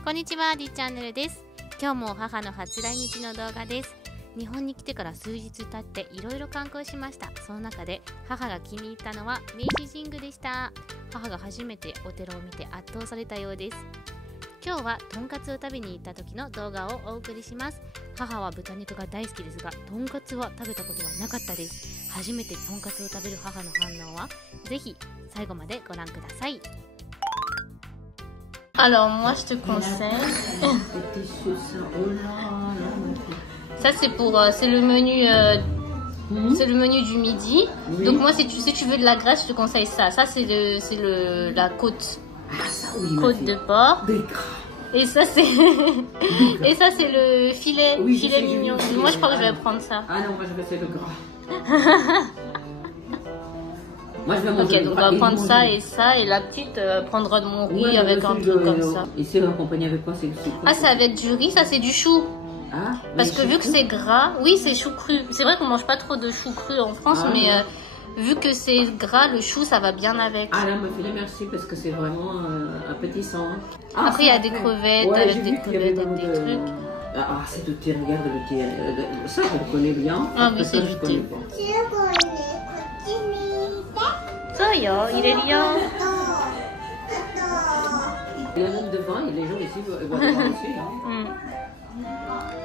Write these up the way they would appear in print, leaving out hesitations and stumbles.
こんにちは、りっチャンネルです。今日も母の初来日の動画です。日本に来てから数日経っていろいろ観光しました。その中で母が気に入ったのは明治神宮でした。母が初めてお寺を見て圧倒されたようです。今日はとんかつを食べに行った時の動画をお送りします。母は豚肉が大好きですが、とんかつは食べたことはなかったです。初めてとんかつを食べる母の反応はぜひ最後までご覧ください。Alors moi je te conseille. Ça c'est pour c'est le menu c'est le menu du midi. Oui. Donc moi si tu veux de la graisse, je te conseille ça. Ça c'est la côte. Ah, ça, oui, côte de porc. Et ça c'est et ça c'est le filet filet mignon. Moi je crois que je vais prendre ça. Ah non, moi je vais faire le gras. Moi, je vais manger donc on va prendre ça et ça, et la petite prendra de mon riz avec un truc comme ça. Et c'est accompagné avec quoi? Ah, c'est avec du riz, ça c'est du chou. Ah, parce que vu que c'est gras, oui c'est chou cru. C'est vrai qu'on mange pas trop de chou cru en France, mais vu que c'est gras, le chou ça va bien avec. Ah là, ma fille, merci parce que c'est vraiment appétissant. Ah, après il y a des crevettes avec des crevettes et des trucs. Ah, c'est le thé, regarde le thé. Ça, je le connais bien. Ah, mais c'est du thé. Il est bien. Il y en a devant et les gens ici voient devant aussi. Hein.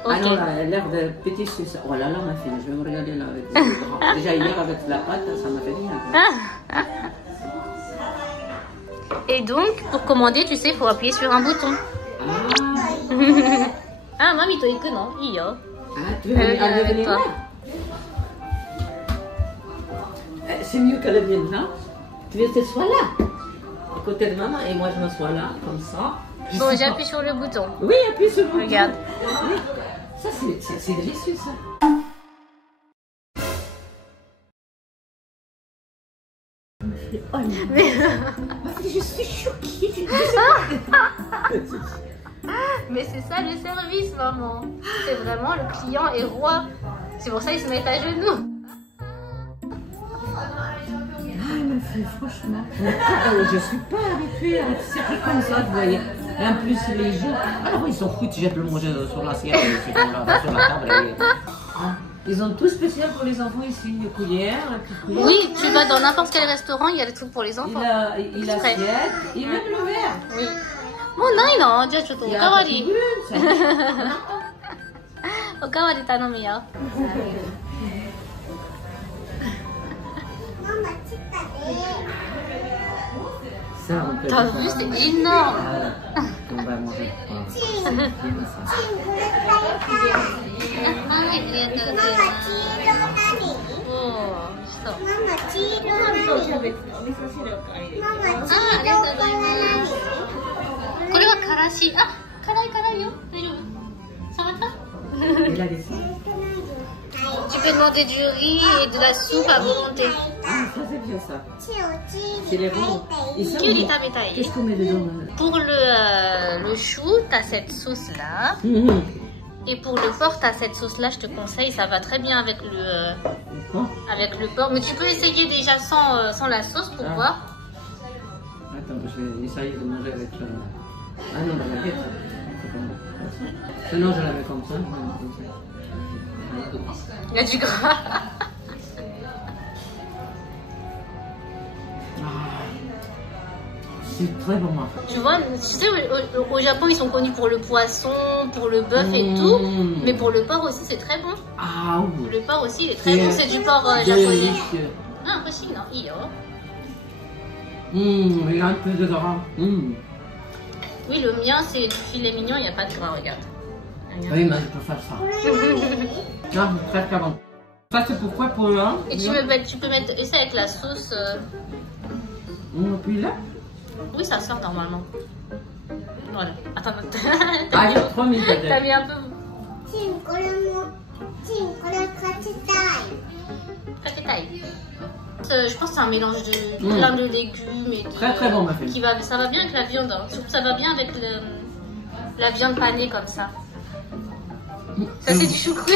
Okay. Ah non, l'air de petit sucre. Oh là là, ma fille, je vais me regarder là avec le gras. Déjà hier avec la pâte, ça m'a fait bien. Et donc, pour commander, tu sais, il faut appuyer sur un bouton. Ah, mamie, toi, il non? Il y a. Ah, tu veux venir là? C'est mieux qu'elle vienne là. Tu veux que tu sois là, à côté de maman, et moi je m'assois là, comme ça. Bon, j'appuie sur le bouton. Oui, appuie sur le bouton. Regarde. Oui. Ça, c'est délicieux, ça. Oh, mais... je suis choquée. Mais c'est ça le service, maman. C'est vraiment le client est roi. C'est pour ça qu'ils se mettent à genoux. Franchement, je suis pas habituée à être servi comme ça, vous voyez. Et en plus, les gens, alors ils s'en foutent, ils jettent le manger sur l'assiette, sur la table. Ils ont tout spécial pour les enfants ici, une cuillère, la petite cuillère. Oui, tu vas dans n'importe quel restaurant, il y a des trucs pour les enfants. Il a l'assiette, et même le verre. Oui. Bon, non, déjà, tu t'en kawari. O kawari tanomiya. T'as vu, c'est énorme. On va manger. Tu peux demander du riz et de la soupe à volonté. Ah, ça c'est bien ça. C'est les bons. Qu'est-ce qu'on met dedans? Pour le chou, t'as cette sauce là. Et pour le porc, t'as cette sauce là, je te conseille, ça va très bien avec le porc. Mais tu peux essayer déjà sans la sauce pour voir. Attends, je vais essayer de manger avec Ah non, la baguette. Sinon, je l'avais comme ça. Il y a du gras. C'est très bon. Tu vois, tu sais, au Japon, ils sont connus pour le poisson, pour le bœuf et tout. Mais pour le porc aussi, c'est très bon. Ah oui. Le porc aussi, il est très bon. C'est du porc japonais. Ah, possible, non? Il y a un peu de gras. Oui, le mien, c'est du filet mignon, il n'y a pas de gras, regarde. Oui, mais je peux faire ça. Non, c'est très bon. Ça, c'est pourquoi pour là. Et tu peux mettre ça avec la sauce. Puis là? Oui, ça sort normalement. Voilà. Attends, il y a 3 minutes. T'as mis un peu. Je pense que c'est un mélange de plein de légumes et très bon, ma fille. Ça va bien avec la viande. Hein. Ça va bien avec la viande panée comme ça. Ça c'est du chou cru.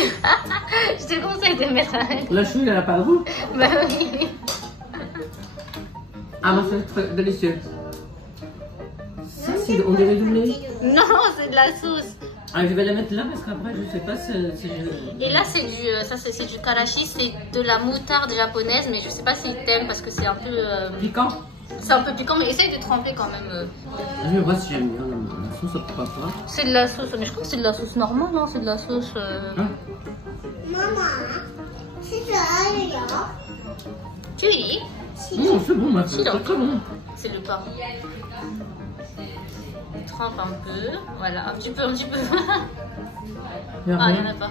Je te conseille de mettre un... Le chou, il n'a pas de goût. Bah oui. Ah, mais c'est très délicieux. Ça, c'est, on dirait du lait. Non, c'est de la sauce. Ah, je vais la mettre là parce qu'après, je sais pas si Et là, c'est du karashi, c'est de la moutarde japonaise, mais je sais pas s'ils t'aiment parce que c'est un peu... piquant. C'est un peu piquant, mais essaye de tremper quand même. Je vais voir si j'aime bien la sauce, pourquoi pas. C'est de la sauce, mais je crois que c'est de la sauce normale, non? C'est de la sauce... Maman, c'est de là. Tu ris? Non, c'est bon, ma Si, c'est très bon. C'est le pain. On trempe un peu. Voilà, un petit peu, un petit peu. Ah, il n'y en a pas.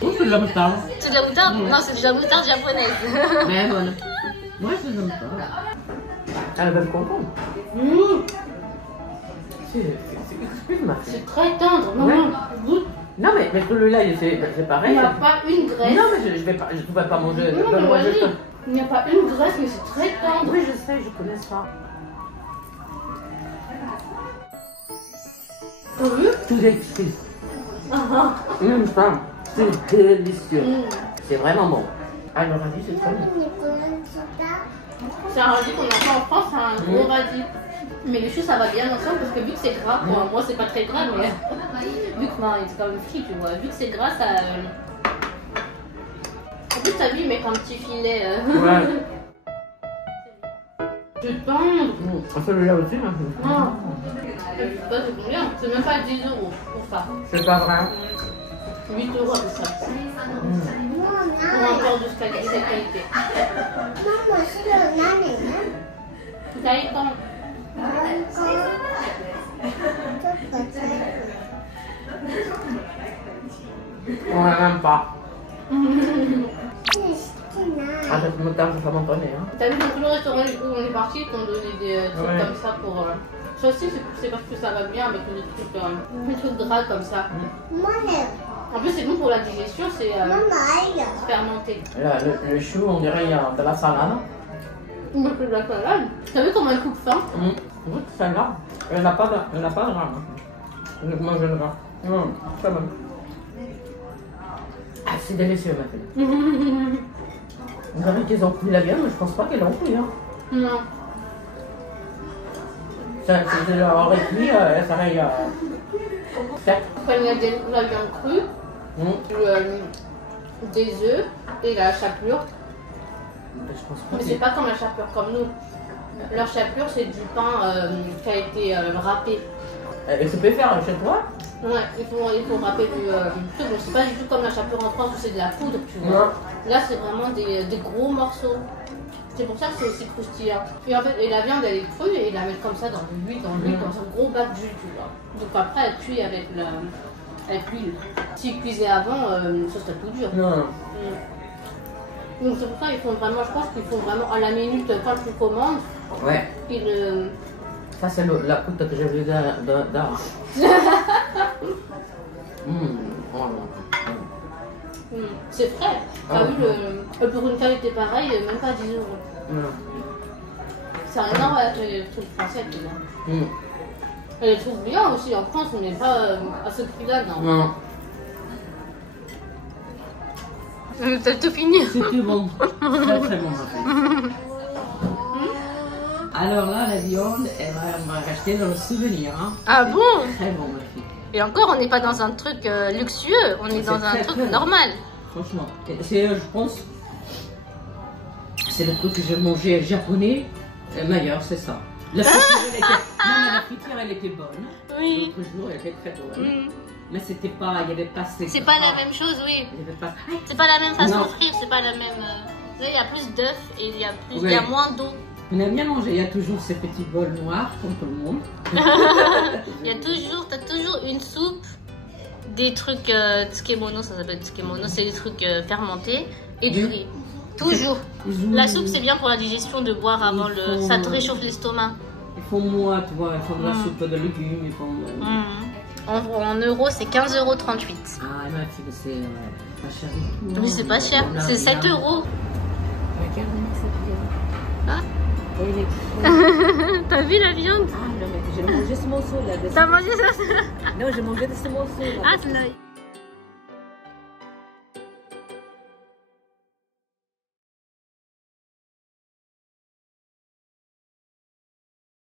Oh, c'est de la moutarde. C'est de la moutarde? Non, c'est de la moutarde japonaise. Mais voilà. Ouais, c'est de la moutarde. Elle va me comprendre. Excuse-moi. C'est très tendre. Non, Ouais. goûte. Non, mais celui-là, c'est pareil. Il n'y a pas une graisse. Non, mais je ne pouvais pas manger. Non, mais vas-y. Il n'y a pas une graisse, mais c'est très tendre. Oui, je sais, je connais ça. T'as vu? Tout est exquis. Ça, c'est délicieux. C'est vraiment bon. Ah, le radis, c'est très bon. C'est un radis qu'on n'a pas en France, c'est un gros radis. Mais les choux, ça va bien ensemble parce que vu que c'est gras, bon, moi c'est pas très gras, mais vu que c'est quand même frit, tu vois. Vu que c'est gras, ça. En plus, t'as vu, il met un petit filet. Ouais. C'est tendre. Celui-là aussi, hein. Non. Je sais pas c'est combien. C'est même pas 10 euros pour ça. C'est pas vrai. 8 euros à peu près. Pour un corps de cette qualité. Maman, c'est le nané. T'as eu temps. On n'a même pas. Ah, cette moutarde, ça m'entendait, hein. T'as vu dans tout le restaurant où on est parti, ils t'ont donné des trucs comme ça pour... Ça aussi, c'est parce que ça va bien avec des trucs gras comme ça. En plus, c'est bon pour la digestion, c'est fermenté. Là, le chou, on dirait de la salade. On fait de la salade. T'as vu comment elle coupe fin? Oui, celle-là. Elle n'a pas de gras. Je mange le gras. C'est bon. Ah, c'est délicieux, ma fille. On dirait qu'ils ont cuit la viande, mais je pense pas qu'ils l'ont cuit. Hein. Non. C'est leur cuit, ça va sec. Quand il y a de la viande crue, des œufs et la chapelure. Je pense pas. Mais c'est pas comme la chapelure comme nous. Leur chapelure, c'est du pain qui a été râpé. Et tu peux faire chez toi? Ouais, il faut râper du truc. Donc c'est pas du tout comme la chapelure en France où c'est de la poudre, tu vois. Non. Là, c'est vraiment des gros morceaux. C'est pour ça que c'est aussi croustillant. Et en fait, la viande, elle est crue et ils la mettent comme ça dans l'huile, dans un gros bac d'huile, tu vois. Donc après, elle cuit avec l'huile. S'ils cuisaient avant, ça serait tout dur. Non. Donc c'est pour ça qu'ils font vraiment, je pense qu'ils font vraiment à la minute quand tu commandes. Ouais. Ça, c'est la poudre que j'ai vue d'art. C'est frais. T'as vu, pour une qualité pareille, même pas 10 euros. Ça n'a rien à voir avec les trucs français, tu vois. Et les trucs bien aussi en France, mais pas à ce prix-là, non. T'as tout fini. C'était bon. Très très bon, ma fille. Alors là, la viande, elle va rester dans le souvenir. Hein. Ah bon? Très bon, ma fille. Et encore, on n'est pas dans un truc luxueux, on est dans un truc normal. Franchement, c'est, je pense, c'est le truc que j'ai mangé japonais, meilleur, c'est ça. La fritière, elle était... Non, mais la fritière, elle était bonne. Oui. L'autre jour, elle était très bonne. Mais c'était pas, il n'y avait pas ces... C'est pas la même chose, oui. Il y avait pas... C'est pas la même façon Non. de frire, c'est pas la même... Là, il y a plus d'œufs et il y a plus, Oui. il y a moins d'eau. On a bien mangé, il y a toujours ces petits bols noirs, comme tout le monde. Il y a toujours, t'as toujours une soupe, des trucs tsukemono, ça s'appelle tsukemono, c'est des trucs fermentés et du riz. Toujours. La soupe, c'est bien pour la digestion de boire avant le... Ça te réchauffe l'estomac. Ils font moi, tu vois, ils font de la soupe de légumes, ils font... En euros, c'est 15,38 €. Ah, ma fille, c'est pas cher du tout. Oui, c'est pas cher, c'est 7 €. Regarde, cette viande. Ah. Elle est... T'as vu la viande? Ah, non, mais j'ai mangé ce morceau là. T'as mangé ça? Non, j'ai mangé de ce morceau là. Ah, c'est là.